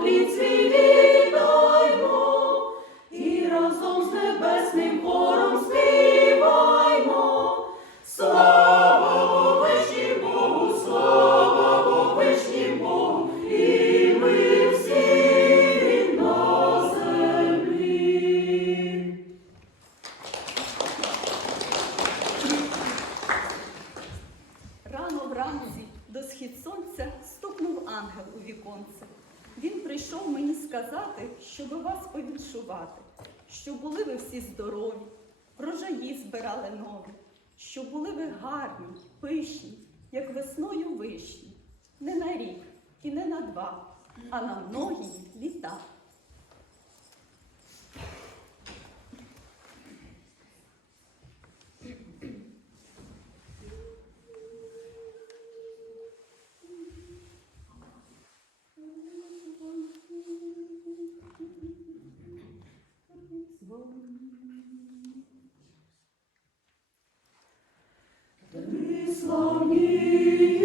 облицы вверх. Що були ви всі здорові, врожаї збирали нові, що були ви гарні, пишні, як весною вишні, не на рік і не на два, а на многі літа. Славніться,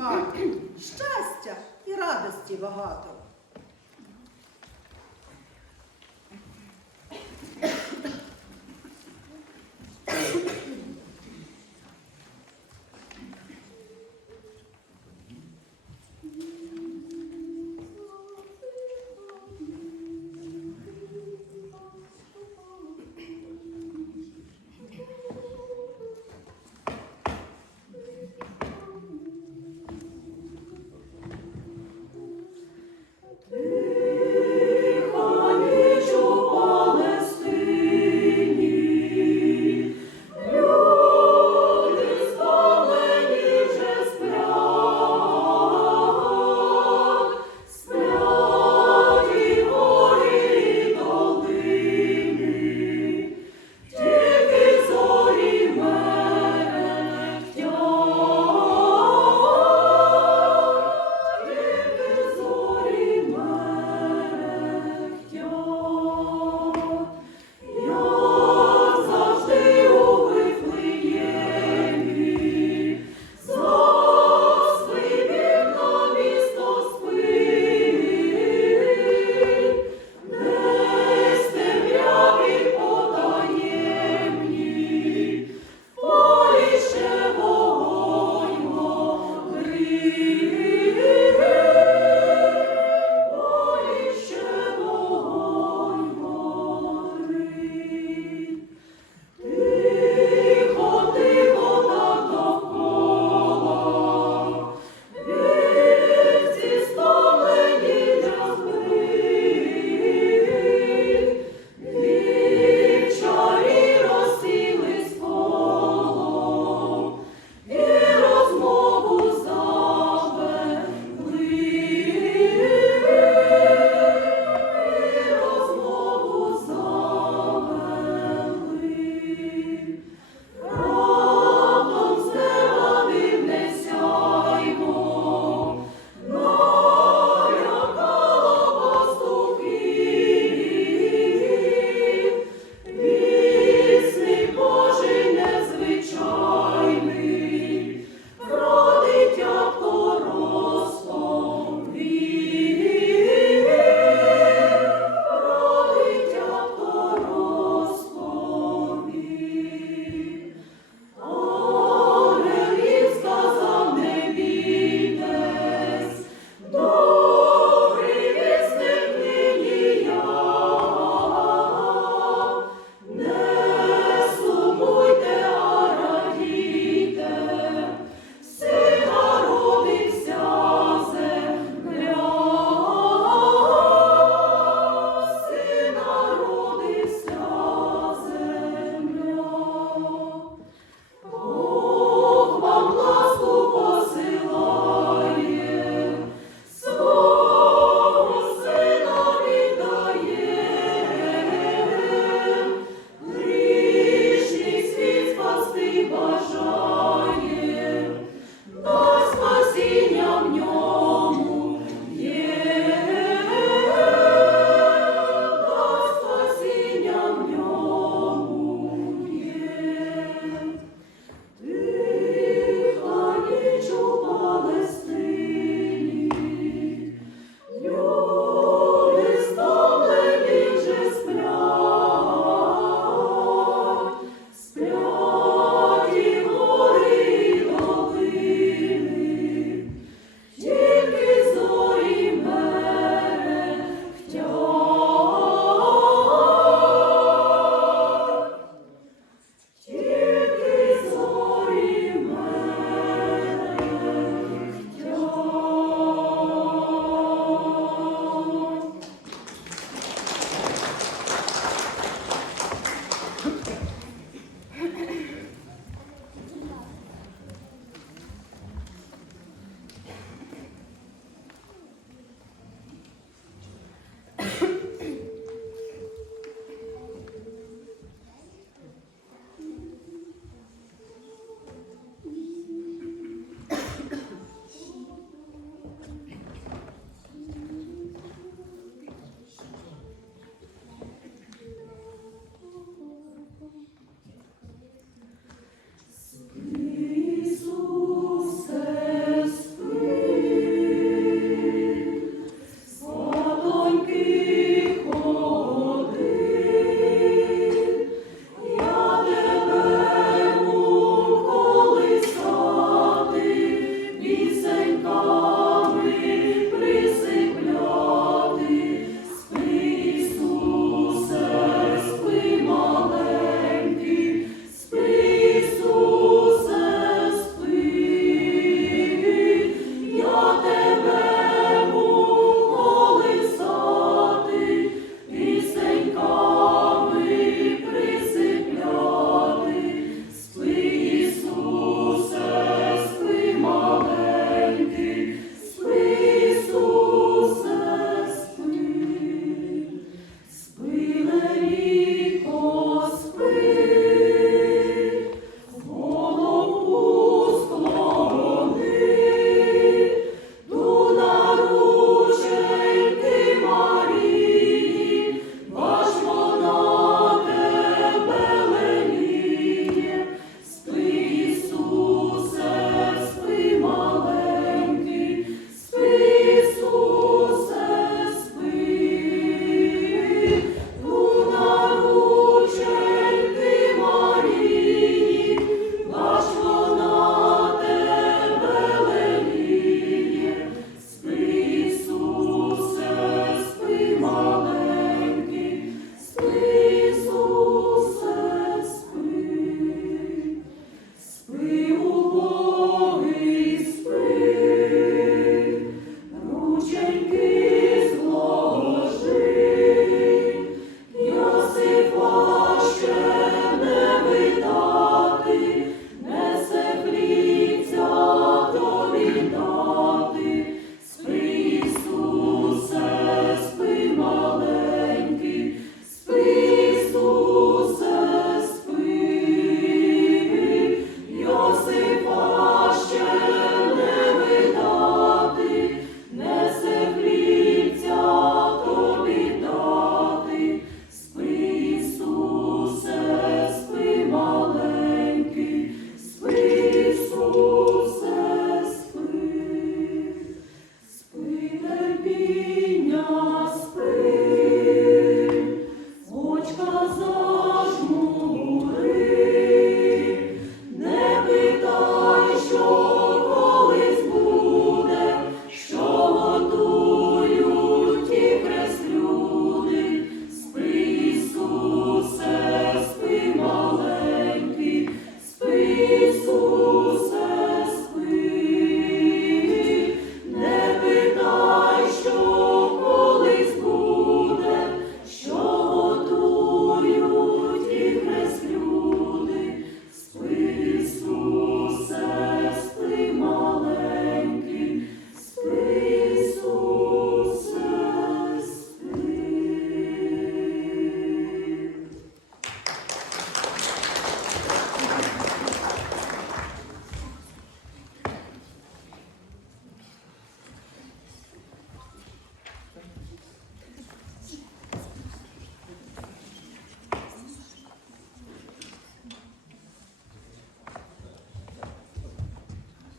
хаті. Щастя і радості багато.